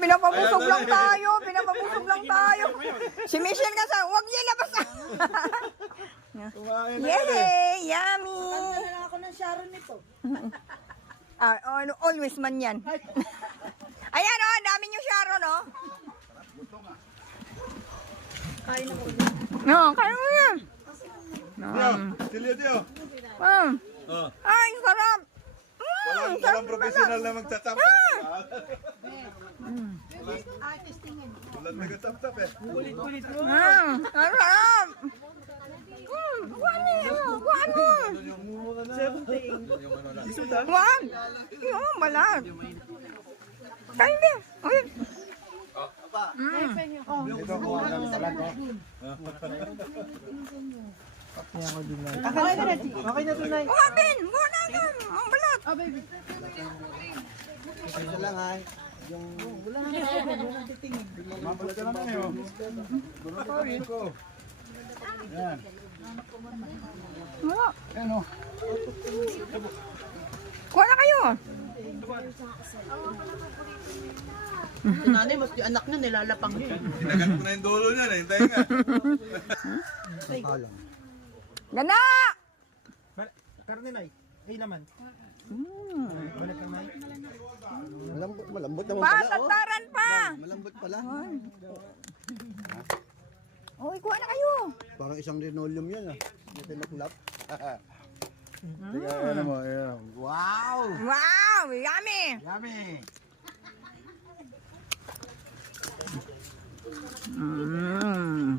pinapabusog lang tayo. Pinapabusog lang tayo. Si Michelle kasi, huwag niya labas. Yay! Yummy! Kanta na lang ako ng Sharon nito. Always man yan. Ayan o, dami yung Sharon o. Kain ako. No, kaya mo yan. Silyo. Ay, sarap. Walang professional na magtatap. Walang nagtatap eh. Ang sarap. Kuhaan mo. Wag. Yung balat. Kain din. Uy. Ito ko ang salat ko. Okay na tunay. Kuhabin. Muna ka. Ang balat. Isa lang ay. Mabalat ka naman yun. Gulong ko. Yan. Wala. Yan o. Kuha na kayo. Nanay, mas yung anak niya nilalapang niya. Hinagat mo na yung dulo niya. Hintayin nga. Gana! Karne na ay laman. Balik na nay. Malambot naman pala. Patataran pa. Malambot pala. Uy, kuha na kayo. Parang isang linoleum yan ah. Hindi tinaklap. Tingnan mo. Wow! Wow, yummy. Yummy! Mm.